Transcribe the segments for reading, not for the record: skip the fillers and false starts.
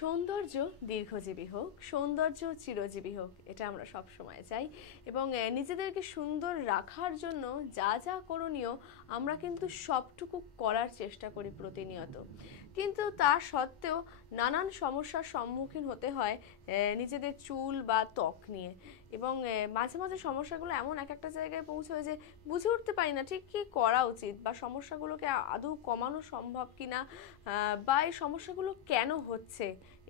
সৌন্দর্য দীর্ঘজীবী হোক, সৌন্দর্য চিরজীবী হোক, এটা আমরা সব সময় চাই। এবং নিজেদেরকে সুন্দর রাখার জন্য যা যা করণীয় আমরা কিন্তু সবটুকু করার চেষ্টা করি প্রতিনিয়ত। কিন্তু তা সত্ত্বেও নানান সমস্যার সম্মুখীন হতে হয় নিজেদের চুল বা ত্বক নিয়ে। এবং মাঝে মাঝে সমস্যাগুলো এমন এক একটা জায়গায় পৌঁছয় যে বুঝে উঠতে পারি না ঠিক কী করা উচিত, বা সমস্যাগুলোকে আদৌ কমানো সম্ভব কিনা, বা এই সমস্যাগুলো কেন হচ্ছে,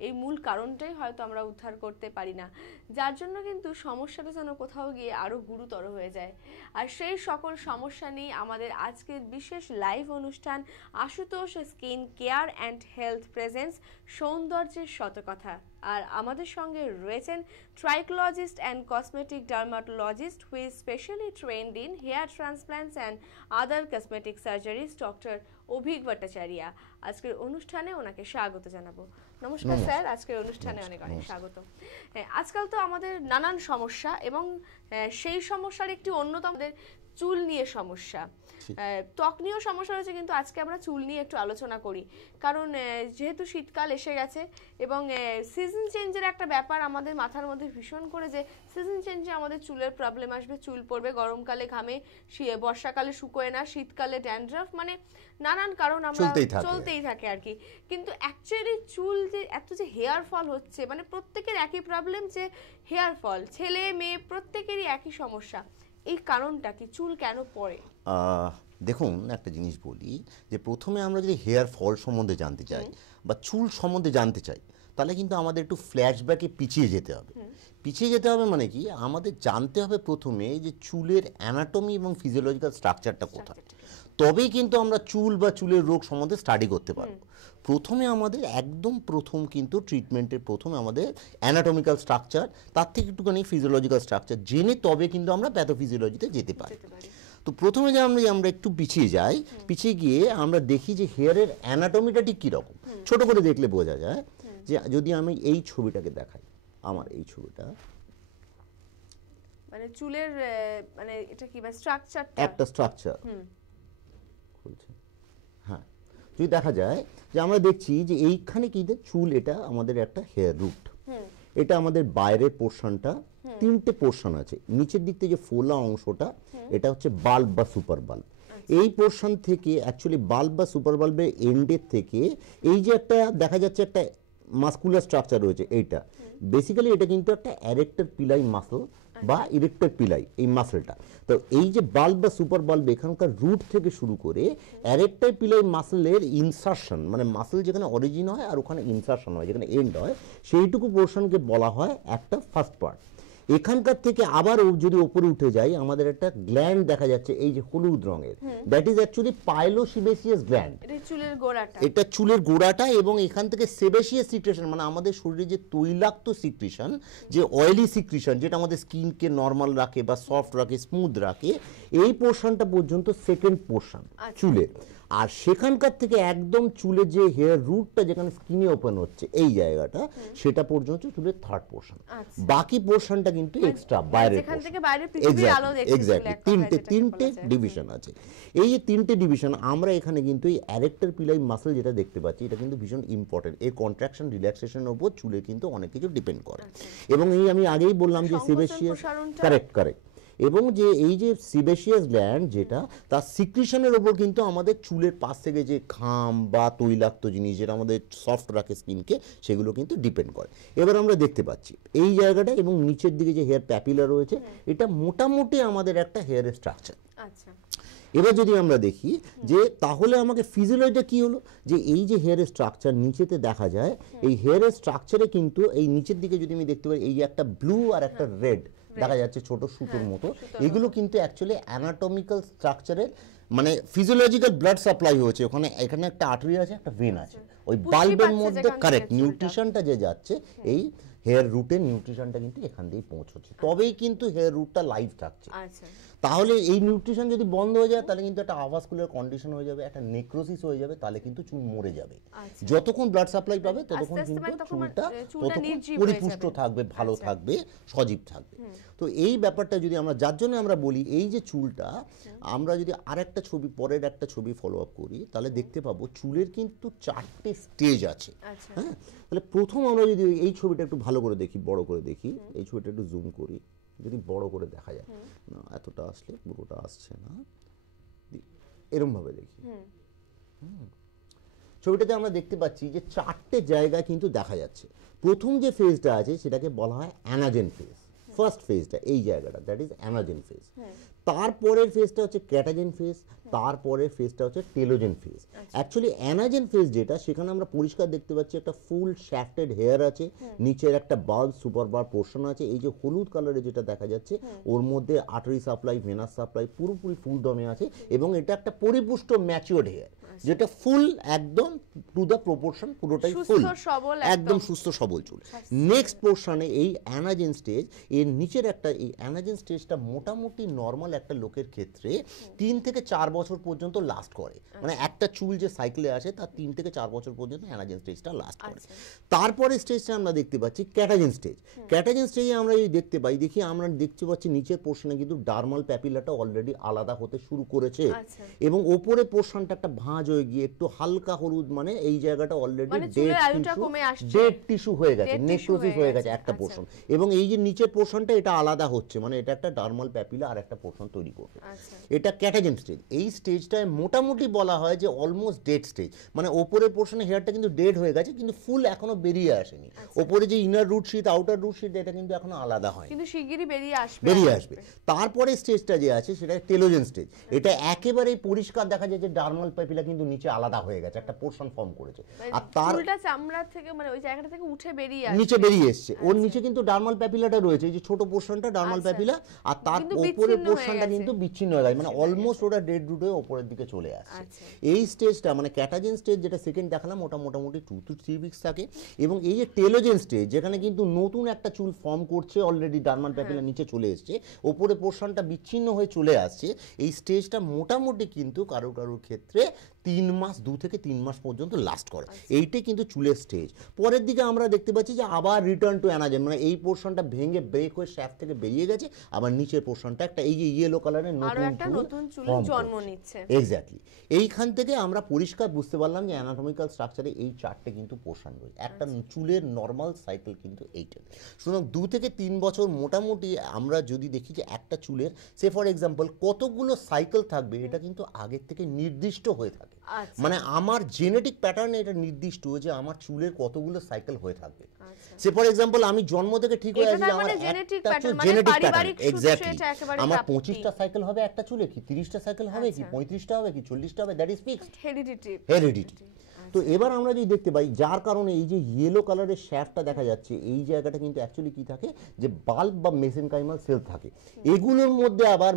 এই মূল কারণটাই হয়তো আমরা উদ্ধার করতে পারি না, যার জন্য কিন্তু সমস্যাটা যেন কোথাও গিয়ে আরও গুরুতর হয়ে যায়। আর সেই সকল সমস্যা নিয়ে আমাদের আজকের বিশেষ লাইভ অনুষ্ঠান Ashutosh skin care and health presents সৌন্দর্যের শতকথা। আর আমাদের সঙ্গে রয়েছেন trichologist and cosmetic dermatologist who is specially trained in hair transplants and other cosmetic surgeries, doctor Abhik Bhattacharya. আজকের অনুষ্ঠানে ওনাকে স্বাগত জানাবো। নমস্কার স্যার, আজকের অনুষ্ঠানে অনেক অনেক স্বাগত। আজকাল তো আমাদের নানান সমস্যা, এবং সেই সমস্যার একটি অন্যতম চুল নিয়ে সমস্যা, ত্বক নিয়েও সমস্যা রয়েছে, কিন্তু আজকে আমরা চুল নিয়ে একটু আলোচনা করি। কারণ যেহেতু শীতকাল এসে গেছে এবং সিজন চেঞ্জের একটা ব্যাপার আমাদের মাথার মধ্যে ভীষণ করে, যে সিজন চেঞ্জে আমাদের চুলের প্রবলেম আসবে, চুল পড়বে, গরমকালে ঘামে, বর্ষাকালে শুকোয় না, শীতকালে ড্যান্ড্রাফ, মানে নানান কারণ আমরা চলতেই থাকে আর কি। কিন্তু অ্যাকচুয়ালি চুল যে এত যে হেয়ার ফল হচ্ছে, মানে প্রত্যেকের একই প্রবলেম, যে হেয়ার ফল, ছেলে মেয়ে প্রত্যেকেরই একই সমস্যা, এই কারণটা কি, চুল কেন পড়ে? দেখুন, একটা জিনিস বলি, যে প্রথমে আমরা যদি হেয়ার ফল সম্বন্ধে জানতে চাই বা চুল সম্বন্ধে জানতে চাই, তাহলে কিন্তু আমাদের একটু ফ্ল্যাশব্যাকে পিছিয়ে যেতে হবে। পিছিয়ে যেতে হবে মানে কি, আমাদের জানতে হবে প্রথমে যে চুলের অ্যানাটমি এবং ফিজিওলজিক্যাল স্ট্রাকচারটা কোথায়, তবেই কিন্তু আমরা চুল বা চুলের রোগ সম্বন্ধে স্টাডি করতে পারবো। প্রথমে আমাদের একদম প্রথম কিন্তু ট্রিটমেন্টের প্রথমে আমাদের অ্যানাটমিক্যাল স্ট্রাকচার, তার থেকে একটুখানি ফিজিওলজিক্যাল স্ট্রাকচার জেনে তবে কিন্তু আমরা প্যাথোফিজিওলজিতে যেতে পারি। তো প্রথমে যে আমরা একটু পিছিয়ে যাই, পিছিয়ে গিয়ে আমরা দেখি যে হেয়ারের অ্যানাটমিটা ঠিক কীরকম। ছোট করে দেখলে বোঝা যায় যে যদি আমি এই ছবিটাকে দেখাই, আমার এই ছবিটা, মানে চুলের মানে এটা কি বা স্ট্রাকচারটা, একটা স্ট্রাকচার খুলছে, হ্যাঁ, যদি দেখা যায় যে আমরা দেখছি যে এইখানে কি চুল, এটা আমাদের একটা হেয়ার রুট, এটা আমাদের বাইরের পোর্শনটা, তিনটে পোর্শন আছে, নিচের দিক থেকে যে ফোলা অংশটা, এটা হচ্ছে বাল্ব বা সুপার বাল্ব। এই পোর্শন থেকে অ্যাকচুয়ালি বাল্ব বা সুপার বাল্বের এন্ডের থেকে এই যে একটা দেখা যাচ্ছে একটা মাসকুলার স্ট্রাকচার রয়েছে, এইটা বেসিক্যালি এটা কিন্তু একটা অ্যারেক্টর পিলাই মাসল বা ইরেক্টর পিলাই, এই মাসলটা। তো এই যে বাল্ব বা সুপার বাল্ব, এখানকার রুট থেকে শুরু করে অ্যারেক্টর পিলাই মাসলের ইনসারশন, মানে মাসল যেখানে অরিজিন হয় আর ওখানে ইনসারশন হয়, যেখানে এন্ড হয়, সেইটুকু পোর্শনকে বলা হয় একটা ফার্স্ট পার্ট। এখানকার থেকে আবার যদি ওপরে উঠে যাই, আমাদের একটা গ্ল্যান্ড দেখা যাচ্ছে, এই যে হলুদ রঙের, দ্যাট ইজ অ্যাকচুয়ালি পাইলোসিবেসিয়াস গ্ল্যান্ড, এটা চুলের গোড়াটা। এবং এখান থেকে সেবেসিয়াস সিক্রেশন, মানে আমাদের শরীরে যে তৈলাক্ত সিক্রেশন, যে অয়েলি সিক্রেশন, যেটা আমাদের স্কিনকে নর্মাল রাখে বা সফট রাখে, স্মুথ রাখে, এই পোর্শনটা পর্যন্ত সেকেন্ড পোর্শন চুলের। আর সেখানকার থেকে একদম চুলের যে হেয়ার রুটটা যেখানে স্কিনে ওপেন হচ্ছে, এই জায়গাটা, সেটা পর্যন্ত চুলের থার্ড পোর্শন। বাকি পোর্শনটা কিন্তু এক্সট্রা বাইরের, এক্স্যাক্টলি তিনটে ডিভিশন আছে। এই যে তিনটে ডিভিশন, আমরা এখানে কিন্তু এই অ্যারেক্টর পিলাই মাসল যেটা দেখতে পাচ্ছি, এটা কিন্তু ভীষণ ইম্পর্টেন্ট। এই কন্ট্রাকশন রিল্যাক্সেশনের উপর চুলের কিন্তু অনেক কিছু ডিপেন্ড করে। এবং এই আমি আগেই বললাম যে সেবেসিয়াস, কারেক্ট। এবং যে এই যে সিবেসিয়াস গ্ল্যান্ড যেটা, তার সিক্রিশনের ওপর কিন্তু আমাদের চুলের পাশ থেকে যে ঘাম বা তৈলাক্ত জিনিস যেটা আমাদের সফট রাখে স্কিনকে, সেগুলো কিন্তু ডিপেন্ড করে। এবার আমরা দেখতে পাচ্ছি এই জায়গাটা, এবং নিচের দিকে যে হেয়ার প্যাপিলা রয়েছে, এটা মোটামুটি আমাদের একটা হেয়ারের স্ট্রাকচার। আচ্ছা, এবার যদি আমরা দেখি যে তাহলে আমাকে ফিজিওলজিটা কি হলো, যে এই যে হেয়ারের স্ট্রাকচার নিচেতে দেখা যায়, এই হেয়ারের স্ট্রাকচারে কিন্তু এই নিচের দিকে যদি আমি দেখতে পাই, এই যে একটা ব্লু আর একটা রেড দেখা যাচ্ছে ছোট সুতোর মতো, এগুলো কিন্তু অ্যাকচুয়ালি অ্যানাটমিক্যাল স্ট্রাকচারের, মানে ফিজিওলজিক্যাল ব্লাড সাপ্লাই হচ্ছে ওখানে। এখানে একটা আর্টারি আছে, একটা ভেন আছে, ওই বাল্বের মধ্যে কারেক্ট নিউট্রিশনটা যে যাচ্ছে, এই হেয়ার রুটের নিউট্রিশনটা কিন্তু এখান দিয়েই পৌঁছচ্ছে, তবেই কিন্তু হেয়ার রুটটা লাইভ থাকছে। তাহলে এই নিউট্রিশন যদি বন্ধ হয়ে যায় তাহলে কিন্তু একটা আভাসকুলার কন্ডিশন হয়ে যাবে, একটা নেক্রোসিস হয়ে যাবে, তাহলে কিন্তু চুল মরে যাবে। যতক্ষণ ব্লাড সাপ্লাই পাবে ততক্ষণ কিন্তু চুলটা ততক্ষণ পরিপুষ্ট থাকবে, ভালো থাকবে, সজীব থাকবে। তো এই ব্যাপারটা যদি আমরা, যার জন্য আমরা বলি এই যে চুলটা, আমরা যদি আরেকটা ছবি, পরের একটা ছবি ফলো আপ করি তাহলে দেখতে পাবো চুলের কিন্তু 4টে স্টেজ আছে। হ্যাঁ, তাহলে প্রথম আমরা যদি এই ছবিটা একটু ভালো করে দেখি, বড় করে দেখি, এই ছবিটা একটু জুম করি, যদি বড় করে দেখা যায় না, এতটা আসলে পুরোটা আসছে না, এরকম ভাবে দেখি, ছবিটাতে আমরা দেখতে পাচ্ছি যে 4টে জায়গা কিন্তু দেখা যাচ্ছে। প্রথম যে ফেজটা আছে সেটাকে বলা হয় অ্যানাজেন ফেজ, ফার্স্ট ফেজটা এই জায়গাটা, দ্যাট ইজ অ্যানাজেন ফেজ। তারপরের ফেজটা হচ্ছে ক্যাটাজেন ফেজ, তারপরের ফেজটা হচ্ছে telogen phase. Actually anagen phase যেটা, সেখানে আমরা পরিষ্কার দেখতে পাচ্ছি একটা ফুল শ্যাফটেড হেয়ার আছে, নিচের একটা বাল্ব সুপার বার পোর্শন আছে, এই যে হলুদ কালারে যেটা দেখা যাচ্ছে ওর মধ্যে আর্টারি সাপ্লাই, ভেনাস সাপ্লাই পুরোপুরি ফুল দমে আছে, এবং এটা একটা পরিপুষ্ট ম্যাচিওর্ড হেয়ার, যেটা ফুল একদম টু দ্য প্রপোর্শন, পুরোটাই ফুল, একদম সুস্থ সবল চুল। নেক্সট পোর্শনে এই অ্যানাজেন স্টেজ, এর নিচের একটা, এই অ্যানাজেন স্টেজটা মোটামুটি নর্মাল একটা লোকের ক্ষেত্রে 3 থেকে 4 বছর পর্যন্ত লাস্ট করে, মানে একটা চুল যে সাইকেলে আসে তার 3 থেকে 4 বছর পর্যন্ত অ্যানাজেন স্টেজটা লাস্ট করে। তারপরে স্টেজটা আমরা দেখতে পাচ্ছি ক্যাটাজেন স্টেজ। ক্যাটাজেন স্টেজে আমরা এই দেখতে পাই, দেখি আমরা দেখতে পাচ্ছি নিচের পোর্শনে কিন্তু ডার্মাল প্যাপিলাটা অলরেডি আলাদা হতে শুরু করেছে, এবং ওপরে পোর্শনটা একটা ভাঁজ হয়ে গিয়ে একটু হালকা হলুদ, মানে এই জায়গাটা অলরেডি ডেড টিস্যু হয়ে গেছে, নেক্রোসিস হয়ে গেছে একটা পোর্শন, এবং এই যে নিচের পোর্শনটা এটা আলাদা হচ্ছে, মানে এটা একটা ডার্মাল প্যাপিলা আর একটা পোর্শন তৈরি করবে, এটা ক্যাটাজেন স্টেজ। এই স্টেজটায় মোটামুটি বলা হয় যে অলমোস্ট ডেড স্টেজ, মানে ওপরের পোর্শনে হেয়ারটা কিন্তু ডেড হয়ে গেছে, কিন্তু ফুল এখনো বেরিয়ে আসেনি। ওপরে যে inner root sheet, outer root sheet, এটা কিন্তু এখনো আলাদা হয়, কিন্তু শিগগিরই বেরিয়ে আসবে। তারপরে স্টেজটা যে আছে সেটা টেলোজেন স্টেজ। এটা একেবারে পরিষ্কার দেখা যায় যে ডার্মাল প্যাপিলা কিন্তু নিচে আলাদা হয়ে গেছে, একটা পোর্শন ফর্ম করেছে, আর তার চুলটা চামড়া থেকে, মানে ওই জায়গাটা থেকে উঠে বেরিয়ে আসছে, নিচে বেরিয়ে এসেছে। ওর নিচে কিন্তু ডার্মাল প্যাপিলাটা রয়েছে, এই যে ছোট পোর্শনটা ডার্মাল প্যাপিলা, আর তার উপরের পোর্শনটা কিন্তু বিচ্ছিন্ন হয়ে গেছে, মানে অলমোস্ট ওটা ডেড রুট হয়ে উপরের দিকে চলে আসছে। এই স্টেজটা মানে ক্যাটাজেন স্টেজ যেটা সেকেন্ড দেখালাম, ওটা মোটামুটি 2 to 3 উইকস থাকে। এবং এই যে টেলোজেন স্টেজ, যেখানে কিন্তু নতুন একটা চুল ফর্ম করছে, অলরেডি ডার্মাল প্যাপিলা নিচে চলে এসছে, উপরে পোর্শনটা বিচ্ছিন্ন হয়ে চলে আসছে, এই স্টেজটা মোটামুটি কিন্তু কারোর ক্ষেত্রে 3 মাস, 2 থেকে 3 মাস পর্যন্ত লাস্ট করে। এইটাই কিন্তু চুলের স্টেজ। পরের দিকে আমরা দেখতে পাচ্ছি যে আবার রিটার্ন টু অ্যানাজেন, মানে এই পোর্শনটা ভেঙে ব্রেক হয়ে শ্যাফট থেকে বেরিয়ে গেছে, আবার নিচের পোর্শনটা একটা এই যে ইয়েলো কালারের নতুন চুল জন্ম নিচ্ছে। এক্স্যাক্টলি। এইখান থেকে আমরা পরিষ্কার বুঝতে পারলাম যে অ্যানাটমিক্যাল স্ট্রাকচারে এই 4টে কিন্তু পোর্শন রয়েছে। একটা চুলের নর্মাল সাইকেল কিন্তু এইটা। সুতরাং 2 থেকে 3 বছর মোটামুটি আমরা যদি দেখি যে একটা চুলের, সে ফর এক্সাম্পল কতগুলো সাইকেল থাকবে, এটা কিন্তু আগের থেকে নির্দিষ্ট হয়ে থাকে, মানে আমার জেনেটিক প্যাটার্নে এটা নির্দিষ্ট যে আমার চুলের কতগুলো সাইকেল হয়ে থাকবে। সে ফর এক্সাম্পল আমি জন্ম থেকে ঠিক হয়ে আছি, আমার জেনেটিক প্যাটার্ন, এক্স্যাক্টলি আমার 25টা সাইকেল হবে একটা চুলে, কি 30টা সাইকেল হবে, কি 35টা হবে, কি 40টা হবে, দ্যাট ইজ ফিক্সড, হেরিডিটি। তো এবার আমরা যদি দেখতে পাই, যার কারণে এই যে ইয়েলো কালারের শ্যাফটটা দেখা যাচ্ছে, এই জায়গাটা কিন্তু অ্যাকচুয়ালি কি থাকে, যে বাল্ব বা মেসেনকাইমাল সেল থাকে, এগুলোর মধ্যে আবার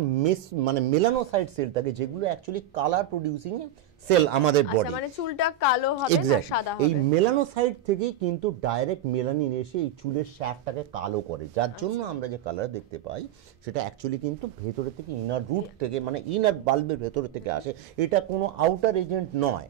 মানে মেলানোসাইট সেল থাকে, যেগুলো অ্যাকচুয়ালি কালার প্রোডিউসিং সেল আমাদের বডি, মানে চুলটা কালো হবে না সাদা হবে। এই মেলানোসাইট থেকেই কিন্তু ডাইরেক্ট মেলানিন এসে এই চুলের শ্যাফটটাকে কালো করে, যার জন্য আমরা যে কালার দেখতে পাই সেটা অ্যাকচুয়ালি কিন্তু ভেতরে থেকে, ইনার রুট থেকে, মানে ইনার বাল্বের ভেতরে থেকে আসে, এটা কোনো আউটার এজেন্ট নয়।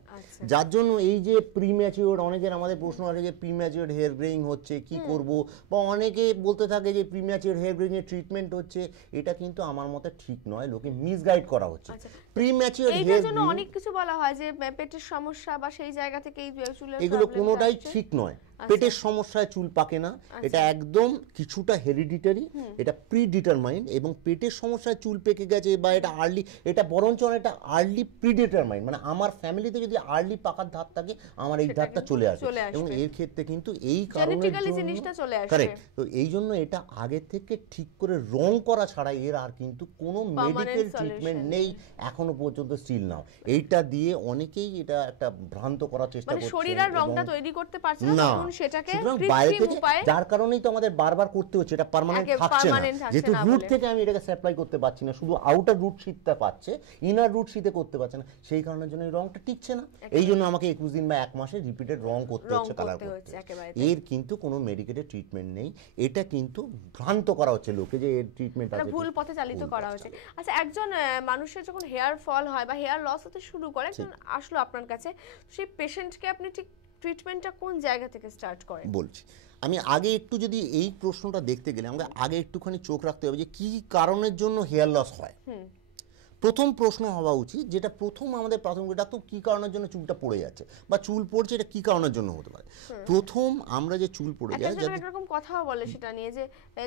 যার জন্য এই যে প্রিম্যাচিওর, অনেকের আমাদের প্রশ্ন আছে যে প্রিম্যাচিওর হেয়ার গ্রেইং হচ্ছে কি করব, বা অনেকে বলতে থাকে যে প্রিম্যাচিওর হেয়ার গ্রেইং এর ট্রিটমেন্ট হচ্ছে, এটা কিন্তু আমার মতে ঠিক নয়, লোকে মিসগাইড করা হচ্ছে। প্রিম্যাচিওর হেয়ার গ্রেইং, অনেক কিছু বলা হয় যে পেটের সমস্যা বা সেই জায়গা থেকে এই চুলের, এগুলো কোনোটাই ঠিক নয়। পেটের সমস্যায় চুল পাকে না, এটা একদম কিছুটা হেরিডিটারি, এটা প্রিডিটারমাইন্ড, এবং পেটের সমস্যায় চুল পেকে গেছে বা এটা আর্লি, এটা বরঞ্চ এটা আর্লি প্রিডিটারমাইন্ড, মানে আমার ফ্যামিলিতে যদি আর্লি পাকার ধার থাকে, আমার এই ধারটা চলে আসে, এবং এর ক্ষেত্রে কিন্তু এই কারণে কারেক্ট। তো এই জন্য এটা আগে থেকে ঠিক করে রং করা ছাড়া এর আর কিন্তু কোনো মেডিকেল ট্রিটমেন্ট নেই এখনো পর্যন্ত স্টিল নাও। এইটা দিয়ে অনেকেই এটা একটা ভ্রান্ত করার চেষ্টা করছে, শরীরের রংটা তৈরি করতে পারছে না, সেটাকে সুতরাং বাইরে কৃত্রিম থেকে, উপায়ে যার কারণেই তো আমাদের বারবার করতে হচ্ছে, এটা পার্মানেন্ট থাকছে না, যেহেতু রুট থেকে আমি এটাকে সাপ্লাই করতে পারছি না, শুধু আউটার রুট শীটটা পাচ্ছে, ইনার রুট শীটে করতে পারছে না, সেই কারণের জন্য এই রংটা টিকছে না। এই জন্য আমাকে 21 দিন বা 1 মাসে রিপিটেড রং করতে হচ্ছে, কালার করতে হচ্ছে। এর কিন্তু কোনো মেডিকেটেড ট্রিটমেন্ট নেই, এটা কিন্তু ভ্রান্ত করা হচ্ছে লোকে যে এর ট্রিটমেন্ট আছে, ভুল পথে চালিত করা হচ্ছে। আচ্ছা, একজন মানুষের যখন হেয়ার ফল হয় বা হেয়ার লস হতে শুরু করে, একজন আসলো আপনার কাছে, সেই পেশেন্টকে আপনি ঠিক ট্রিটমেন্টটা কোন জায়গা থেকে স্টার্ট করেন? বলছি, আমি আগে একটু যদি এই প্রশ্নটা দেখতে গেলে আমাকে আগে একটুখানি চোখ রাখতে হবে যে কি কারণের জন্য হেয়ার লস হয়। প্রথম প্রশ্ন হওয়া উচিত, যেটা প্রথম আমাদের প্রাথমিক, এটা তো কি কারণের জন্য চুলটা পড়ে যাচ্ছে বা চুল পড়ছে, এটা কি কারণের জন্য হতে পারে। প্রথম আমরা যে চুল পড়ে যায়, এরকম কথাও বলে সেটা নিয়ে যে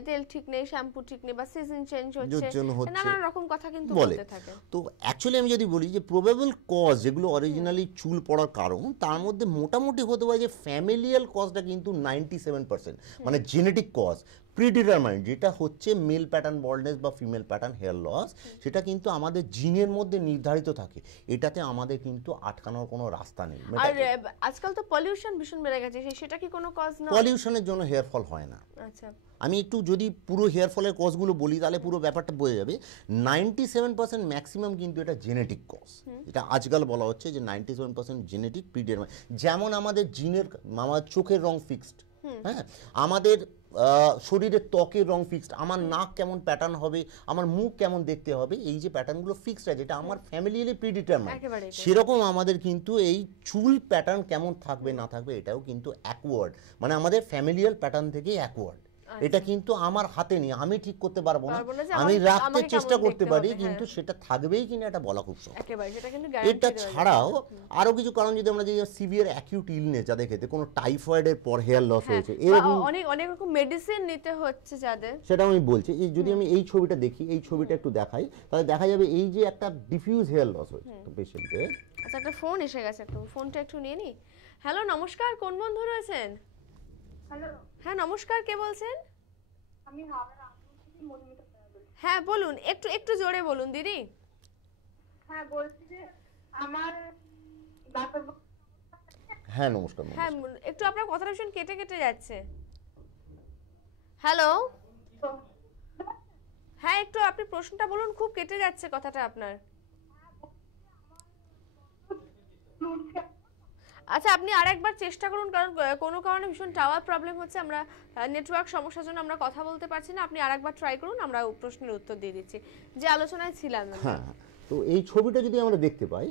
তেল ঠিক নেই, শ্যাম্পু ঠিক নেই, বা সিজন চেঞ্জ হচ্ছে, নানান রকম কথা কিন্তু বলতে থাকে। তো অ্যাকচুয়ালি আমি যদি বলি যে প্রবাবল কজ যেগুলো অরিজিনালি চুল পড়ার কারণ, তার মধ্যে মোটামুটি হতে পারে যে ফ্যামিলিয়াল কজটা কিন্তু 97%, মানে জেনেটিক কজ প্রিডিটারমাইন্ড, যেটা হচ্ছে মেল প্যাটার্ন বল্ডনেস বা ফিমেল প্যাটার্ন হেয়ার লস, সেটা কিন্তু আমাদের জিনের মধ্যে নির্ধারিত থাকে, এটাতে আমাদের কিন্তু আটকানোর কোনো রাস্তা নেই। আর আজকাল তো পলিউশন ভীষণ বেড়ে গেছে, সেটা কি কোনো কজ না? পলিউশনের জন্য হেয়ার ফল হয় না। আচ্ছা, আমি একটু যদি পুরো হেয়ার ফলের কজগুলো বলি তাহলে পুরো ব্যাপারটা বোঝা যাবে। 97% ম্যাক্সিমাম কিন্তু এটা জেনেটিক কজ, এটা আজকাল বলা হচ্ছে যে 97% জেনেটিক প্রিডিটারমাইন্ড। যেমন আমাদের জিনের, আমার চোখের রং ফিক্সড, হ্যাঁ, আমাদের শরীরের ত্বকের রং ফিক্সড, আমার নাক কেমন প্যাটার্ন হবে, আমার মুখ কেমন দেখতে হবে, এই যে প্যাটার্নগুলো ফিক্সড আছে, এটা আমার ফ্যামিলিয়ালি প্রিডিটারমাইন্ড। সেরকম আমাদের কিন্তু এই চুল প্যাটার্ন কেমন থাকবে না থাকবে, এটাও কিন্তু অ্যাকওয়ার্ড, মানে আমাদের ফ্যামিলিয়াল প্যাটার্ন থেকে অ্যাকওয়ার্ড। এটা কিন্তু আমার হাতে নেই, আমি ঠিক করতে পারবো না, আমি রাখতে চেষ্টা করতে পারি, কিন্তু সেটা থাকবেই কিনা এটা বলা খুব সহজ। এটা ছাড়াও আরো কিছু কারণ, যদি আমরা যে সিভিয়ার অ্যাকিউট ইলনেস, যাদের ক্ষেত্রে কোনো টাইফয়েডের পর হেয়ার লস হয়েছে, এরকম অনেক রকম মেডিসিন নিতে হচ্ছে যাদের, সেটা আমি বলছি। এই যদি আমি এই ছবিটা দেখি, এই ছবিটা একটু দেখাই, তাহলে দেখা যাবে এই যে একটা ডিফিউজ হেয়ার লস হয়েছে পেশেন্টের। আচ্ছা, একটা ফোন এসে গেছে, একটু ফোনটা একটু নিয়ে নি। হ্যালো, নমস্কার, কোন বন্ধু রয়েছেন? হ্যালো, হ্যাঁ নমস্কার, কে বলছেন? আমি হাওড়া থেকে মধুমিতা বলছি। হ্যাঁ বলুন, একটু জোরে বলুন দিদি। হ্যাঁ, বলছি যে আমার ডাক্তার। হ্যাঁ নমস্কার। হ্যাঁ, একটু আপনার কথাটা ভীষণ কেটে কেটে যাচ্ছে। হ্যালো, হ্যাঁ একটু আপনি প্রশ্নটা বলুন, খুব কেটে যাচ্ছে কথাটা আপনার। আচ্ছা, আপনি আরেকবার চেষ্টা করুন, কারণ কোনো কারণে ভীষণ টাওয়ার প্রবলেম হচ্ছে, আমরা নেটওয়ার্ক সমস্যার জন্য আমরা কথা বলতে পারছি না। আপনি আরেকবার ট্রাই করুন, আমরা প্রশ্নের উত্তর দিয়ে দিচ্ছি যে আলোচনায় ছিলাম। হ্যাঁ, তো এই ছবিটা যদি আমরা দেখতে পাই,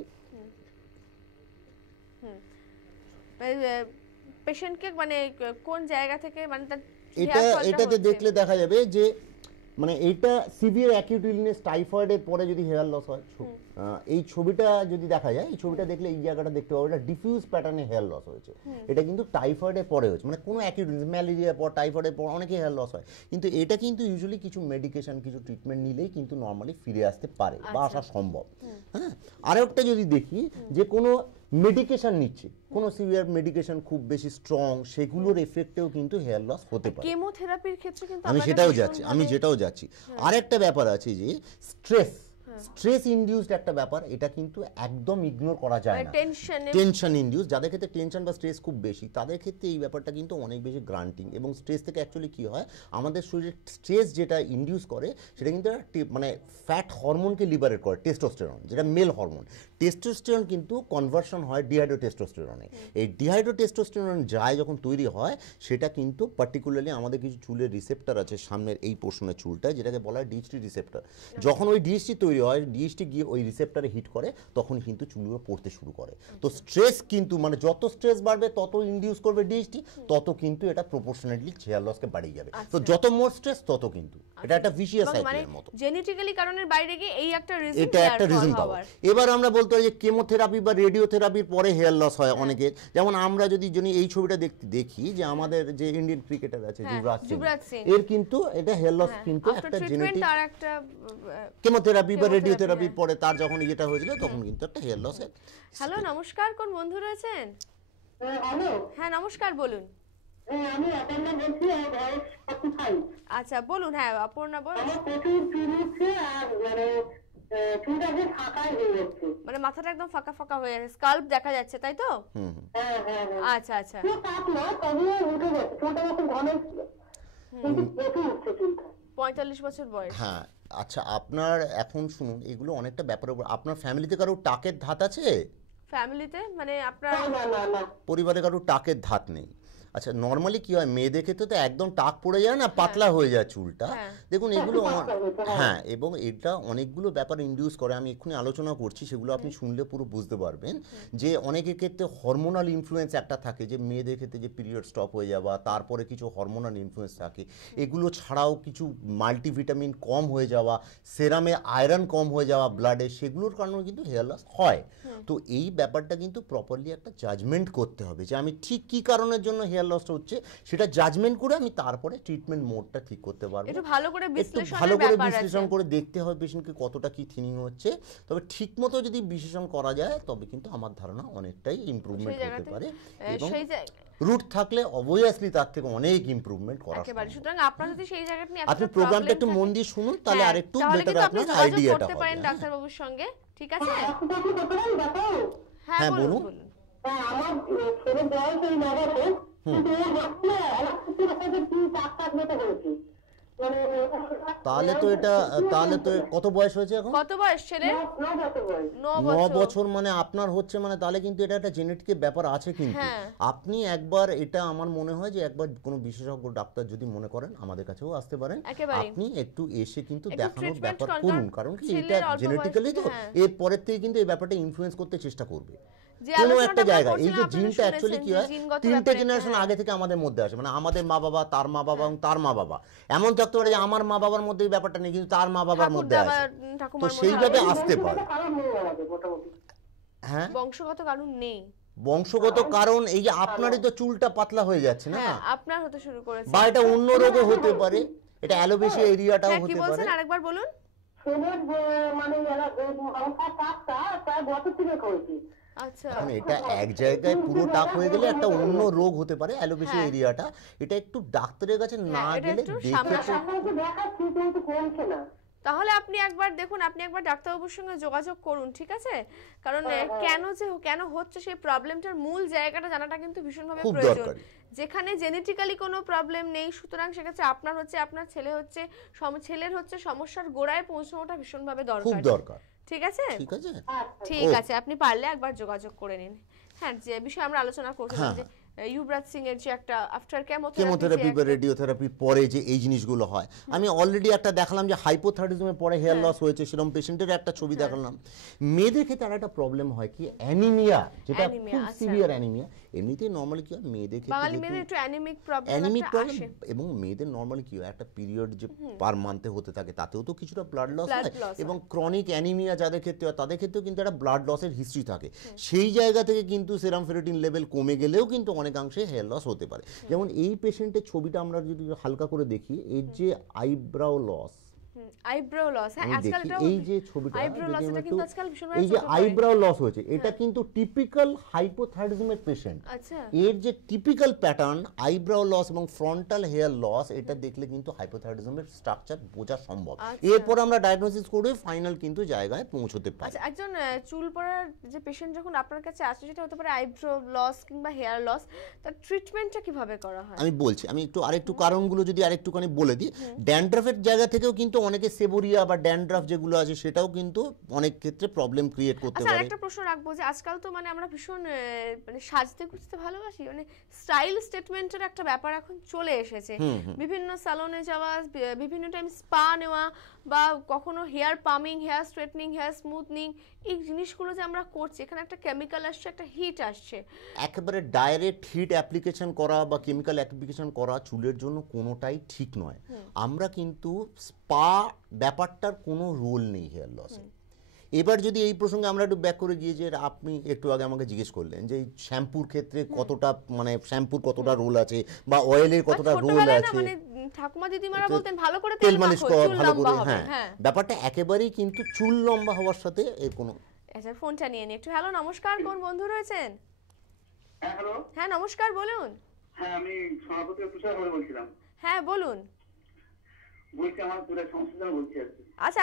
পেশেন্টকে মানে কোন জায়গা থেকে, মানে তার এটাতে দেখলে দেখা যাবে যে মানে এটা সিভিয়ার অ্যাকিউট ইলনেস টাইফয়েডের পরে যদি হেয়ার লস হয়, এই ছবিটা যদি দেখা যায়, এই ছবিটা দেখলে এই জায়গাটা দেখতে পাবো, এটা ডিফিউজ প্যাটার্নে হেয়ার লস হয়েছে। এটা কিন্তু টাইফয়েডের পরে হয়েছে, মানে কোনো অ্যাকিউট ইলনেস, ম্যালেরিয়ার পর, টাইফয়েডের পর অনেকে হেয়ার লস হয়, কিন্তু এটা কিন্তু ইউজুয়ালি কিছু মেডিকেশন, কিছু ট্রিটমেন্ট নিলেই কিন্তু নর্মালি ফিরে আসতে পারে বা আসা সম্ভব। হ্যাঁ, আরেকটা যদি দেখি যে কোনো মেডিকেশন নিচ্ছে, কোনো সিভিয়ার মেডিকেশন খুব বেশি স্ট্রং, সেগুলোর এফেক্টেও কিন্তু হেয়ার লস হতে পারে। কেমোথেরাপির ক্ষেত্রে কিন্তু আমি যেটাও যাচ্ছি। আরেকটা ব্যাপার আছে যে স্ট্রেস ইনডিউসড একটা ব্যাপার, এটা কিন্তু একদম ইগনোর করা যায় না। টেনশন ইনডিউস, যাদের ক্ষেত্রে টেনশন বা স্ট্রেস খুব বেশি, তাদের ক্ষেত্রে এই ব্যাপারটা কিন্তু অনেক বেশি গ্রান্টিং। এবং স্ট্রেস থেকে অ্যাকচুয়ালি কি হয়, আমাদের শরীরে স্ট্রেস যেটা ইনডিউস করে, সেটা কিন্তু মানে ফ্যাট হরমোনকে লিবারেট করে, টেস্টোস্টেরন, যেটা মেল হরমোন। টেস্টোস্টেরন কিন্তু কনভার্সন হয় ডিহাইড্রোটেস্টোস্টেরনে। এই ডিহাইড্রোটেস্টোস্টেরন যায় যখন তৈরি হয়, সেটা কিন্তু পার্টিকুলারলি আমাদের কিছু চুলের রিসেপ্টর আছে সামনের এই পোর্শনের চুলটা, যেটাকে বলা হয় ডিএইচটি রিসেপ্টর। যখন ওই ডিএইচটি তৈরি হয়, ডিএইচটি গিয়ে ওই রিসেপ্টরে হিট করে, তখন কিন্তু চুলগুলো পড়তে শুরু করে। তো স্ট্রেস কিন্তু, মানে যত স্ট্রেস বাড়বে তত ইনডিউস করবে ডিএইচটি, তত কিন্তু এটা প্রপোর্শনালি হেয়ার লসকে বাড়িয়ে যাবে। তো যত মোর স্ট্রেস তত কিন্তু এটা একটা ভিশিয়াস সাইকেলের মতো। জেনেটিক্যালি কারণের বাইরে গিয়ে এই একটা রিজন, এটা একটা রিজন পাবো। এবার আমরা বলতে পারি যে কেমোথেরাপি বা রেডিওথেরাপির পরে হেয়ার লস হয় অনেকের। যেমন আমরা যদি এই ছবিটা দেখি যে আমাদের যে ইন্ডিয়ান ক্রিকেটার আছে যুবরাজ সিং, এর কিন্তু এটা হেয়ার লস কিন্তু একটা জেনেটিক, আর একটা কেমোথেরাপি বা রেডিওথেরাপির পরে তার যখন যেটা হয়েছিল, তখন কিন্তু একটা হেয়ার লস। হ্যালো, নমস্কার, কোন বন্ধু রয়েছেন? হ্যালো, হ্যাঁ নমস্কার, বলুন। আমি অপর্ণা বলছি, আমার বয়স 45। আচ্ছা বলুন। হ্যাঁ অপর্ণা বলুন। আমার প্রচুর চুল উঠছে, আর মানে চুলটা যে ফাঁকাই হয়ে যাচ্ছে। মানে মাথাটা একদম ফাঁকা ফাঁকা হয়ে যাচ্ছে, স্কাল্প দেখা যাচ্ছে, তাই তো? হুম হুম। হ্যাঁ হ্যাঁ হ্যাঁ। আচ্ছা আচ্ছা। চুল কাটলো তবুও উঠে যাচ্ছে, চুলটা যখন ঘন ছিল কিন্তু প্রচুর উঠছে চুলটা। 45 বছর বয়স। হ্যাঁ আচ্ছা, আপনার এখন শুনুন, এগুলো অনেকটা ব্যাপারের উপর। আপনার ফ্যামিলিতে কারো টাকের ধাত আছে? ফ্যামিলিতে মানে আপনার না না না না। পরিবারে কারো টাকের ধাত নেই? আচ্ছা, নর্মালি কি হয়, মেয়েদের ক্ষেত্রে তো একদম টাক পড়ে যায় না, পাতলা হয়ে যায় চুলটা। হ্যাঁ। দেখুন এগুলো পাতলা হয়েছে, হ্যাঁ। হ্যাঁ, এবং এটা অনেকগুলো ব্যাপার ইনডিউস করে, আমি এক্ষুনি আলোচনা করছি, সেগুলো আপনি শুনলে পুরো বুঝতে পারবেন। যে অনেকের ক্ষেত্রে হরমোনাল ইনফ্লুয়েন্স একটা থাকে, যে মেয়েদের ক্ষেত্রে যে পিরিয়ড স্টপ হয়ে যাওয়া, তারপরে কিছু হরমোনাল ইনফ্লুয়েন্স থাকে। এগুলো ছাড়াও কিছু মাল্টিভিটামিন কম হয়ে যাওয়া, সেরামে আয়রন কম হয়ে যাওয়া ব্লাডে, সেগুলোর কারণে কিন্তু হেয়ার লস হয়। তো এই ব্যাপারটা কিন্তু প্রপারলি একটা জাজমেন্ট করতে হবে, যে আমি ঠিক কী কারণের জন্য হেয়ার লসটা হচ্ছে, সেটা জাজমেন্ট করে আমি তারপরে ট্রিটমেন্ট মোডটা ঠিক করতে পারবো। একটু ভালো করে একটু ভালো বিশ্লেষণের করে ব্যাপার আছে। বিশ্লেষণ করে দেখতে হবে পেশেন্টকে কতটা কি থিনিং হচ্ছে। তবে ঠিকমতো যদি বিশ্লেষণ করা যায়, তবে কিন্তু আমার ধারণা অনেকটাই ইমপ্রুভমেন্ট সেই হতে জায়গাতে, পারে। এবং সেই জায়গায় রুট থাকলে অবভিয়াসলি তার থেকে অনেক ইমপ্রুভমেন্ট করা একেবারে। সম্ভব। সুতরাং আপনার যদি সেই জায়গাটা নিয়ে আপনি এতটা প্রোগ্রামটা প্রবলেম একটু মন দিয়ে শুনুন, তাহলে হ্যাঁ, আরেকটু তাহলে বেটার কিন্তু আপনি আপনার যোগাযোগ আইডিয়াটা করতে হবে। পারেন হ্যাঁ। ডাক্তারবাবুর সঙ্গে, ঠিক আছে? ডাক্তার কি করতে পারেন দেখাও? হ্যাঁ হ্যাঁ, বলুন বলুন। বলুন। হ্যাঁ, আমার ছেলের বয়স এই 9 বছর, কিন্তু ওর বাচ্চা অনেক কিছু একটা কি টাক টাক মেতে হয়েছে। মানে তাহলে তো কত বয়স হয়েছে এখন? কত বয়স ছেলে? 9 বছর বয়স। 9 9 বছর। বছর মানে আপনার হচ্ছে, মানে তাহলে কিন্তু এটা একটা জেনেটিকের ব্যাপার আছে কিন্তু। হ্যাঁ। আপনি একবার, এটা আমার মনে হয় যে একবার কোনো বিশেষজ্ঞ ডাক্তার যদি মনে করেন, আমাদের কাছেও আসতে পারেন। একেবারেই। আপনি একটু এসে কিন্তু একটু দেখানোর treatment ব্যাপার করান, করুন, কারণ কারণ কি ছেলের এটা অল্প জেনেটিক্যালি তো, বয়স, হ্যাঁ। এর পরের থেকে কিন্তু এই ব্যাপারটা ইনফ্লুয়েন্স করতে চেষ্টা করবে যে কোনো আলোচনাটা একটা আমরা জায়গায়। এই যে করছিলাম, আপনারা জিনটা অ্যাকচুয়ালি শুনেছেন কি যে হয়, জিনগত 3টে ব্যাপারে, জেনারেশন হ্যাঁ। আগে থেকে আমাদের মধ্যে আসে, মানে আমাদের মা বাবা, তার মা বাবা এবং তার মা বাবা। এমন থাকতে পারে যে আমার মা বাবার মধ্যে এই ব্যাপারটা নেই, কিন্তু তার মা বাবার মধ্যে ঠাকুরদা বা আছে। তো ঠাকুমার মধ্যে সেইভাবে আছে। আসতে পারে। কারণ নেই আমাদের মোটামুটি। হ্যাঁ, বংশগত কারণ নেই। বংশগত কারণ, এই যে আপনারই তো চুলটা পাতলা হয়ে যাচ্ছে না, হ্যাঁ, আপনার হতে শুরু করেছে। বা এটা অন্য রোগও হতে পারে, এটা অ্যালোপেশিয়া এরিয়াটাও হ্যাঁ, কি হতে বলছেন পারে। আরেকবার বলুন। ছেলের মানে অবস্থা টাকটা প্রায় বছর থেকে হয়েছে। আচ্ছা। এখন এটা এক জায়গায় পুরো টাক হয়ে গেলে একটা অন্য রোগ হতে পারে অ্যালোপেশিয়া হ্যাঁ। এরিয়াটা। এটা একটু ডাক্তারের কাছে না হ্যাঁ, এটা গেলে একটু দেখে সামনাসামনি। ডাক্তারকে দেখাচ্ছি কিন্তু কমছে না। তাহলে আপনি একবার দেখুন, আপনি একবার ডাক্তারবাবুর সঙ্গে যোগাযোগ করুন, ঠিক আছে? কারণ কেন হচ্ছে সেই প্রবলেমটার মূল জায়গাটা জানাটা কিন্তু ভীষণভাবে খুব প্রয়োজন। দরকারি। যেখানে জেনেটিক্যালি কোনো প্রবলেম নেই, সুতরাং সেক্ষেত্রে আপনার হচ্ছে, আপনার ছেলে হচ্ছে, ছেলের হচ্ছে সমস্যার গোড়ায় পৌঁছানোটা ভীষণভাবে খুব দরকার। দরকার। ঠিক আছে? ঠিক আছে। ঠিক আছে, আপনি পারলে একবার যোগাযোগ করে নিন। হ্যাঁ, যে বিষয়ে আমরা আলোচনা করছিলাম যে ইউবরাজ সিং এর যে একটা আফটার কেমোথেরাপি বা রেডিওথেরাপির পরে যে এই জিনিসগুলো হয়, আমি অলরেডি একটা দেখালাম যে হাইপোথাইরয়েডিজমের পরে হেয়ার লস হয়েছে, সেরকম পেশেন্টের একটা ছবি দেখালাম। মেয়েদের ক্ষেত্রে আরেকটা প্রবলেম হয় কি, অ্যানিমিয়া, যেটা খুব সিভিয়ার অ্যানিমিয়া। এমনিতেই নরমালি কি হয় মেয়েদের বাঙালি ক্ষেত্রে, মেয়েদের একটু অ্যানিমিক প্রবলেম অ্যানিমিক একটা প্রবলেম, আসে। এবং মেয়েদের নরমালি কি হয়, একটা পিরিয়ড যে পার মান্থে হতে থাকে, তাতেও তো কিছুটা ব্লাড লস Blood হয়। loss হয়। এবং ক্রনিক অ্যানিমিয়া যাদের ক্ষেত্রে হয়, তাদের ক্ষেত্রেও কিন্তু একটা ব্লাড লসের হিস্ট্রি থাকে। সেই জায়গা থেকে কিন্তু সেরাম ফেরিটিন লেভেল কমে গেলেও কিন্তু অনেকাংশে হেয়ার লস হতে পারে। যেমন এই পেশেন্টের ছবিটা আমরা যদি হালকা করে দেখি, এর যে আইব্রাও লস, আইব্রো লস, হ্যাঁ আমি আজকাল দেখি এটা এই যে ছবিটা, আইব্রো লস যদি এটা আমরা কিন্তু একটু, আজকাল ভীষণভাবে এই যে চোখে পড়ে। আইব্রাও লস হয়েছে, এটা কিন্তু টিপিক্যাল হাইপোথাইরয়েডিজমের পেশেন্ট। আচ্ছা। এর যে টিপিক্যাল প্যাটার্ন আইব্রাও লস এবং ফ্রন্টাল হেয়ার লস, এটা দেখলে কিন্তু হাইপোথাইরয়েডিজমের স্ট্রাকচার বোঝা সম্ভব। আচ্ছা। এরপর আমরা ডায়াগনোসিস করে ফাইনাল কিন্তু জায়গায় পৌঁছতে পারি। আচ্ছা, একজন চুল পড়ার যে পেশেন্ট যখন আপনার কাছে আসে, সেটা হতে পারে আইব্রো লস কিংবা হেয়ার লস, তার ট্রিটমেন্টটা কিভাবে করা হয়? আমি বলছি, আমি আরেকটু কারণগুলো যদি আরেকটুখানি বলে দিই। ড্যান্ড্রাফের জায়গা থেকেও কিন্তু অনেকে সেবোরিয়া বা ড্যান্ড্রাফ যেগুলো আছে, সেটাও কিন্তু অনেক ক্ষেত্রে প্রবলেম ক্রিয়েট করতে আচ্ছা, পারে। আরেকটা প্রশ্ন রাখবো যে আজকাল তো মানে আমরা ভীষণ মানে সাজতে গুজতে ভালোবাসি, মানে স্টাইল স্টেটমেন্টের একটা ব্যাপার এখন চলে এসেছে। বিভিন্ন সালনে যাওয়া, বিভিন্ন টাইম স্পা নেওয়া, বা কখনো hair perming, hair straightening, hair smoothening, এই জিনিসগুলো যে আমরা করছি, এখানে একটা কেমিক্যাল আসছে, একটা হিট আসছে। একেবারে ডাইরেক্ট হিট অ্যাপ্লিকেশন করা বা কেমিক্যাল অ্যাপ্লিকেশন করা চুলের জন্য কোনোটাই ঠিক নয়। আমরা কিন্তু স্পা ব্যাপারটার কোনো রোল নেই হেয়ার লসে। এবার যদি এই প্রসঙ্গে আমরা একটু ব্যাক করে গিয়ে, যে আপনি একটু আগে আমাকে জিজ্ঞেস করলেন যে শ্যাম্পুর ক্ষেত্রে কতটা, মানে শ্যাম্পুর কতটা রোল আছে বা অয়েলের কতটা রোল ছোটবেলায় না আছে, মানে ঠাকুমা দিদিমারা বলতেন ভালো করে তেল তেল মালিশ মাখো, করা চুল ভালো লম্বা করে। হবে। হ্যাঁ, হ্যাঁ, ব্যাপারটা একেবারেই কিন্তু চুল লম্বা হওয়ার সাথে এর কোনো। আচ্ছা, ফোনটা নিয়ে নিই একটু। হ্যালো, নমস্কার, কোন বন্ধু রয়েছেন? হ্যাঁ হ্যালো। হ্যাঁ, নমস্কার, বলুন। হ্যাঁ, আমি সভাপতি তুষার বলছিলাম। হ্যাঁ, বলুন। বলছি আমার পুরো সমস্যা বলছি আর কি। আচ্ছা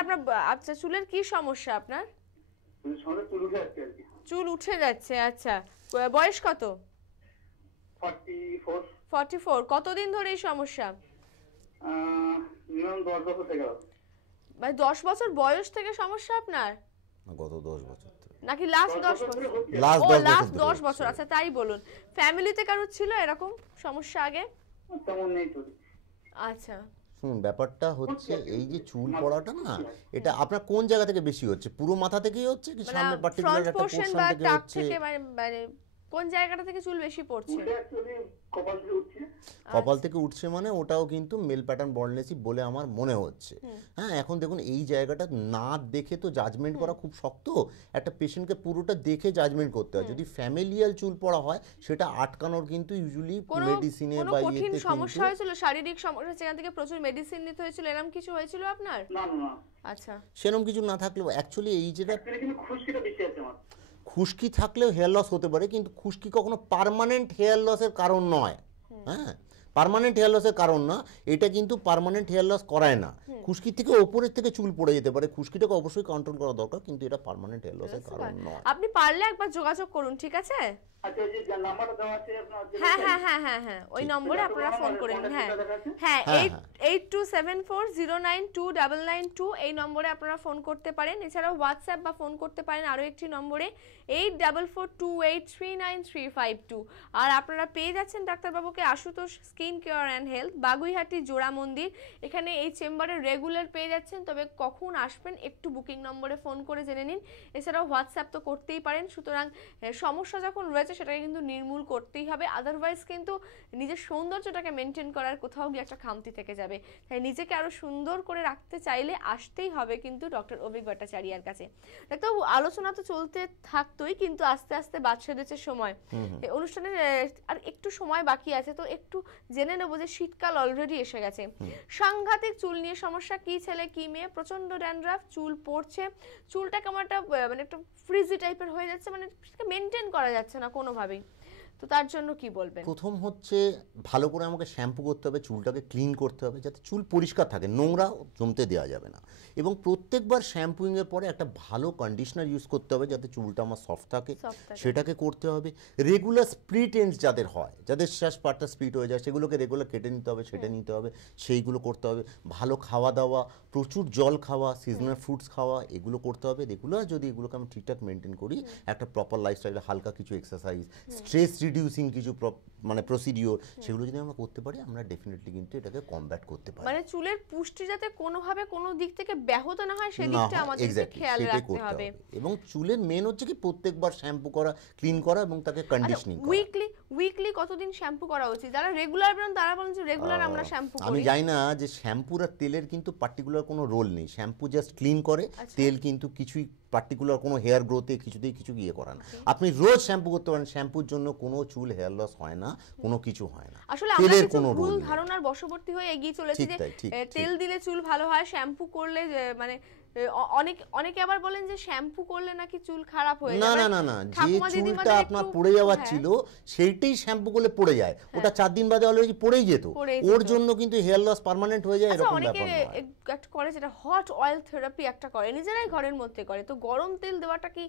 আচ্ছা চুলের কি সমস্যা আপনার? সমস্যা চুল উঠে যাচ্ছে আর কি। চুল উঠে যাচ্ছে, আচ্ছা। বয়স কত? 44। 44। কতদিন ধরে এই সমস্যা? মিনিমাম 10 বছর থেকে। মানে 10 বছর বয়স থেকে সমস্যা আপনার, গত 10 বছর নাকি লাস্ট 10 বছর? লাস্ট ও 10 লাস্ট বছর 10 বছর, আচ্ছা তাই বলুন। ফ্যামিলিতে কারোর ছিল এরকম সমস্যা আগে? তেমন নেই তো। আচ্ছা শুনুন, ব্যাপারটা হচ্ছে এই যে চুল পড়াটা না, এটা আপনার কোন জায়গা থেকে বেশি হচ্ছে? পুরো মাথা থেকেই হচ্ছে কি মানে সামনে পার্টিকুলার ফ্রন্ট একটা পোরশন পোরশন বা থেকে টাক হচ্ছে? থেকে, মানে কোন জায়গাটা থেকে চুল বেশি পড়ছে? এটা অ্যাকচুয়ালি কপাল থেকে উঠছে। কপাল থেকে উঠছে মানে ওটাও কিন্তু মেল প্যাটার্ন বল্ডনেসই বলে আমার মনে হচ্ছে। হ্যাঁ, এখন দেখুন এই জায়গাটা না দেখে তো জাজমেন্ট করা খুব শক্ত। একটা পেশেন্টকে পুরোটা দেখে জাজমেন্ট করতে হয়। যদি ফ্যামিলিয়াল চুল পড়া হয় সেটা আটকানোর কিন্তু ইউজুয়ালি মেডিসিনে কোনো বা কঠিন ইয়েতে সমস্যা কিন্তু হয়েছিল, শারীরিক সমস্যা যেখান থেকে প্রচুর মেডিসিন নিতে হয়েছিল, এরকম কিছু হয়েছিল আপনার? না না না, আচ্ছা সেরকম কিছু না থাকলেও অ্যাকচুয়ালি এই যেটা অ্যাকচুয়ালি কিন্তু খুশকিটা বেশি আছে আমার। খুশকি থাকলেও হেয়ার লস হতে পারে, কিন্তু খুশকি কখনো পার্মানেন্ট হেয়ার লসের কারণ নয়। হ্যাঁ, পার্মানেন্ট হেয়ার লসের কারণ না, এটা কিন্তু পার্মানেন্ট হেয়ার লস করায় না। খুশকি থেকে ওপরের থেকে চুল পড়ে যেতে পারে, খুশকিটাকে অবশ্যই কন্ট্রোল করা দরকার, কিন্তু এটা পার্মানেন্ট হেয়ার লসের কারণ নয়। আপনি পারলে একবার যোগাযোগ করুন, ঠিক আছে? আচ্ছা, এই যে নাম্বারটা দেওয়া আছে আপনার, হ্যাঁ হ্যাঁ হ্যাঁ হ্যাঁ হ্যাঁ, ওই নম্বরে আপনারা ফোন করেন। হ্যাঁ হ্যাঁ, 8274092992 এই নম্বরে আপনারা ফোন করতে পারেন। এছাড়াও হোয়াটসঅ্যাপ বা ফোন করতে পারেন আরও একটি নম্বরে 8442839352। আর আপনারা পেয়ে যাচ্ছেন ডাক্তারবাবুকে Ashutosh skin care and health, Baguiati জোড়া মন্দির। এখানে এই চেম্বারে রেগুলার পেয়ে যাচ্ছেন, তবে কখন আসবেন একটু বুকিং নম্বরে ফোন করে জেনে নিন। এছাড়াও হোয়াটসঅ্যাপ তো করতেই পারেন। সুতরাং সমস্যা যখন রয়েছে সেটাকে কিন্তু নির্মূল করতেই হবে, আদারওয়াইজ কিন্তু নিজের সৌন্দর্যটাকে মেনটেন করার কোথাও গিয়ে একটা খামতি থেকে যাবে। তাই নিজেকে আরো সুন্দর করে রাখতে চাইলে আসতেই হবে কিন্তু ডক্টর অভিক ভট্টাচার্যের কাছে। তো আলোচনা তো চলতে থাকতোই, কিন্তু আস্তে আস্তে বাদ সেধেছে সময়। এই অনুষ্ঠানের আর একটু সময় বাকি আছে, তো একটু জেনে নেবো যে শীতকাল অলরেডি এসে গেছে। সাংঘাতিক চুল নিয়ে সমস্যা, কি ছেলে কি মেয়ে, প্রচন্ড ড্যান্ড্রাফ, চুল পড়ছে, চুলটা কেমন একটা মানে একটা ফ্রিজি টাইপের হয়ে যাচ্ছে, মানে সেটাকে মেনটেন করা যাচ্ছে না কোনোভাবেই। তো তার জন্য কি বলবেন? প্রথম হচ্ছে ভালো করে আমাকে শ্যাম্পু করতে হবে, চুলটাকে ক্লিন করতে হবে যাতে চুল পরিষ্কার থাকে, নোংরা জমতে দেওয়া যাবে না। এবং প্রত্যেকবার শ্যাম্পুইংয়ের পরে একটা ভালো কন্ডিশনার ইউজ করতে হবে যাতে চুলটা আমার সফট থাকে, সেটাকে করতে হবে। রেগুলার স্প্লিট এন্ডস যাদের হয়, যাদের শ্বাস পাটটা স্প্লিট হয়ে যায়, সেগুলোকে রেগুলার কেটে নিতে হবে, সেটা নিতে হবে, সেইগুলো করতে হবে। ভালো খাওয়া দাওয়া, প্রচুর জল খাওয়া, সিজনাল ফ্রুটস খাওয়া, এগুলো করতে হবে। রেগুলার যদি এগুলোকে আমি ঠিকঠাক মেনটেন করি, একটা প্রপার লাইফস্টাইলে হালকা কিছু এক্সারসাইজ, স্ট্রেস রিডিউসিং কিছু মানে প্রসিডিওর, সেগুলো যদি আমরা করতে পারি, আমরা ডেফিনেটলি কিন্তু এটাকে কমব্যাট করতে পারি। মানে চুলের পুষ্টি যাতে কোনোভাবে কোনো দিক থেকে ব্যাহত না হয় সেদিকটা আমাদের খেয়াল রাখতে হবে। এবং চুলের মেন হচ্ছে কি প্রত্যেকবার শ্যাম্পু করা, ক্লিন করা এবং তাকে কন্ডিশনিং করা। উইকলি কতদিন শ্যাম্পু করা উচিত? যারা রেগুলার বলেন তারা বলেন যে রেগুলার আমরা শ্যাম্পু করি। আমি জানি না যে শ্যাম্পুর আর তেলের কিন্তু পার্টিকুলার কোনো রোল নেই। শ্যাম্পু জাস্ট ক্লিন করে, তেল কিন্তু কিছুই পার্টিকুলার কোনো হেয়ার গ্রোথে কিছুতেই কিছু ইয়ে করে না। আপনি রোজ শ্যাম্পু করতে পারেন, শ্যাম্পুর জন্য কোনো চুল হেয়ার লস হয় না, কোনো কিছু হয় না। আসলে আমরা কিছু ভুল ধারণার বশবর্তী হয়ে এগিয়ে চলেছি যে তেল দিলে চুল ভালো হয়, শ্যাম্পু করলে মানে অনেকে আবার বলেন যে শ্যাম্পু করলে নাকি চুল খারাপ হয়ে যায়। না না না, যে চুলটা আপনার পড়ে যাওয়ার ছিল সেইটাই শ্যাম্পু করলে পড়ে যায়, ওটা 4 দিন বাদে অলরেডি পড়েই যেত, ওর জন্য কিন্তু হেয়ার লস পার্মানেন্ট হয়ে যায় এরকম ব্যাপার না। একটা করে যেটা হট অয়েল থেরাপি একটা করে, নিজেরাই ঘরের মধ্যে করে। তো গরম তেল দেওয়াটা কি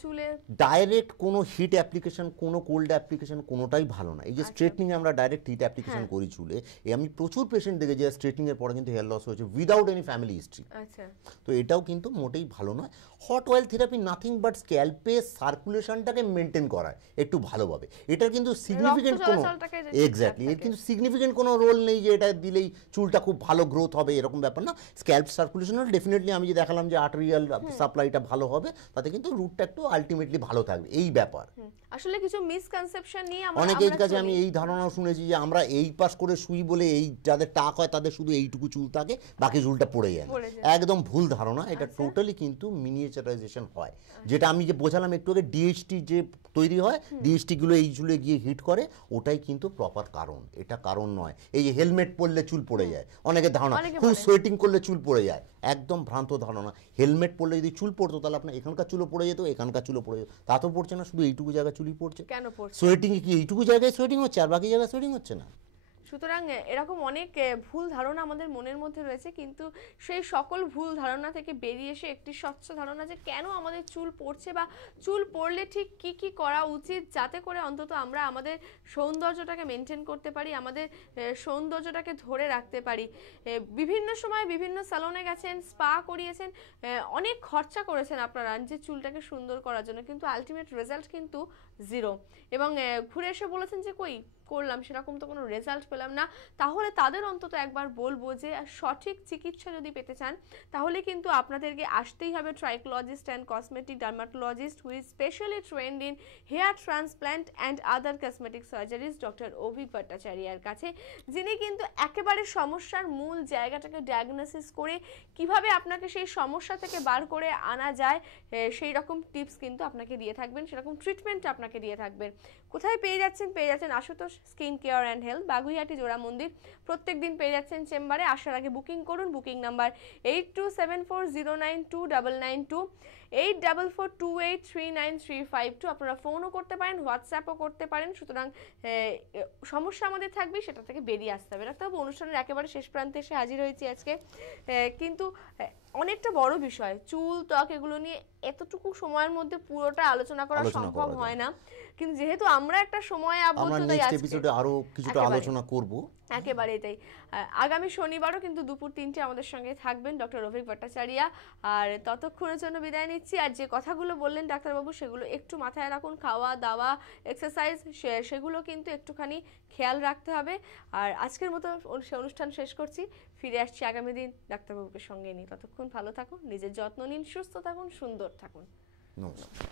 চুলে ডাইরেক্ট কোনো হিট অ্যাপ্লিকেশন, কোনো কোল্ড অ্যাপ্লিকেশন কোনোটাই ভালো না। এই যে স্ট্রেটনিং আমরা ডাইরেক্ট হিট অ্যাপ্লিকেশন করি চুলে, আমি প্রচুর পেশেন্ট দেখেছি স্ট্রেটনিং এর পরে কিন্তু হেয়ার লস হয়েছে উইদাউট এনি ফ্যামিলি হিস্ট্রি। আচ্ছা, তো এটাও কিন্তু মোটেই ভালো নয়। Hot oil therapy nothing but স্ক্যাল্পে সার্কুলেশনটাকে মেনটেন করায় একটু ভালোভাবে। এটার কিন্তু সিগনিফিকেন্ট কোনো এক্স্যাক্টলি এর কিন্তু সিগনিফিকেন্ট কোনো রোল নেই যে এটা দিলেই চুলটা খুব ভালো গ্রোথ হবে, এরকম ব্যাপার না। স্ক্যাল্প সার্কুলেশনের ডেফিনেটলি আমি যে দেখালাম যে আর্টেরিয়াল সাপ্লাইটা ভালো হবে, তাতে কিন্তু রুটটা একটু আলটিমেটলি ভালো থাকবে, এই ব্যাপার। আসলে কিছু মিসকনসেপশন নিয়ে অনেকের কাছে আমি এই ধারণাও শুনেছি যে আমরা এই পাশ করে শুই বলে এই যাদের টাক হয় তাদের শুধু এইটুকু চুল থাকে, বাকি চুলটা পড়ে যায়। একদম ভুল ধারণা, এটা টোটালি কিন্তু মিনিয়েচারাইজেশন হয়। যেটা আমি যে বোঝালাম একটু আগে, ডিএইচটি যে তৈরি হয়, ডিএইচটি গুলো এই চুলে গিয়ে হিট করে, ওটাই কিন্তু প্রপার কারণ, এটা কারণ নয়। এই যে হেলমেট পরলে চুল পড়ে যায়, অনেকের ধারণা খুব সোয়েটিং করলে চুল পড়ে যায়, একদম ভ্রান্ত ধারণা। হেলমেট পরলে যদি চুল পড়তো তাহলে আপনার এখানকার চুলও পড়ে যেত, এখানকার চুলও পড়ে যেত। তা তো পড়ছে না, শুধু এইটুকু জায়গায় চুলই পড়ছে। কেন পড়ছে? সোয়েটিং কি এইটুকু জায়গায় সোয়েটিং হচ্ছে আর বাকি জায়গায় সোয়েটিং হচ্ছে না? সুতরাং এরকম অনেক ভুল ধারণা আমাদের মনের মধ্যে রয়েছে, কিন্তু সেই সকল ভুল ধারণা থেকে বেরিয়ে এসে একটি স্বচ্ছ ধারণা যে কেন আমাদের চুল পড়ছে বা চুল পড়লে ঠিক কি কি করা উচিত, যাতে করে অন্তত আমরা আমাদের সৌন্দর্যটাকে মেনটেন করতে পারি, আমাদের সৌন্দর্যটাকে ধরে রাখতে পারি। বিভিন্ন সময় বিভিন্ন স্যালনে গেছেন, স্পা করিয়েছেন, অনেক খরচা করেছেন আপনারা যে চুলটাকে সুন্দর করার জন্য, কিন্তু আলটিমেট রেজাল্ট কিন্তু জিরো। এবং ঘুরে এসে বলেছেন যে কই করলাম, সেরকম তো কোনো রেজাল্ট পেলাম না। তাহলে তাদের অন্তত একবার বলবো যে সঠিক চিকিৎসা যদি পেতে চান তাহলে কিন্তু আপনাদেরকে আসতেই হবে trichologist and cosmetic dermatologist who is specially trained in hair transplant and other cosmetic surgeries, doctor Abhik ভট্টাচার্যার কাছে, যিনি কিন্তু একেবারে সমস্যার মূল জায়গাটাকে ডায়াগনোসিস করে কিভাবে আপনাকে সেই সমস্যা থেকে বার করে আনা যায় সেই রকম টিপস কিন্তু আপনাকে দিয়ে থাকবেন, সেরকম ট্রিটমেন্ট আপনাকে দিয়ে থাকবেন। কোথায় পেয়ে যাচ্ছেন? Ashutosh skin care and health, Baguiati জোড়া মন্দির। প্রত্যেক দিন পেয়ে যাচ্ছেন চেম্বারে। আসার আগে বুকিং করুন। Booking number 8274092992, 8442839352। আপনারা ফোনও করতে পারেন, হোয়াটসঅ্যাপও করতে পারেন। সুতরাং সমস্যা আমাদের থাকবে, সেটা থেকে বেরিয়ে আসতে হবে। ডাক্তারবাবু, অনুষ্ঠানের একেবারে শেষ প্রান্তে এসে হাজির হয়েছি আজকে, কিন্তু অনেকটা বড় বিষয় চুল ত্বক এগুলো নিয়ে এতটুকু সময়ের মধ্যে পুরোটা আলোচনা করা সম্ভব হয় না, কিন্তু যেহেতু আমরা একটা সময় আবদ্ধ, তাই নেক্সট এপিসোডে আরো কিছুটা আলোচনা করব। একেবারেই তাই। আগামী শনিবারও কিন্তু দুপুর 3টে আমাদের সঙ্গে থাকবেন ডক্টর অভিক ভট্টাচার্য। আর ততক্ষণের জন্য বিদায় নিচ্ছি। আর যে কথাগুলো বললেন ডাক্তারবাবু সেগুলো একটু মাথায় রাখুন, খাওয়া দাওয়া এক্সারসাইজ সেগুলো কিন্তু একটুখানি খেয়াল রাখতে হবে। আর আজকের মতো অনুষ্ঠান শেষ করছি, ফিরে আসছি আগামী দিন ডাক্তারবাবুকে সঙ্গে নিয়ে। ততক্ষণ ভালো থাকুন, নিজের যত্ন নিন, সুস্থ থাকুন, সুন্দর থাকুন। নমস্কার।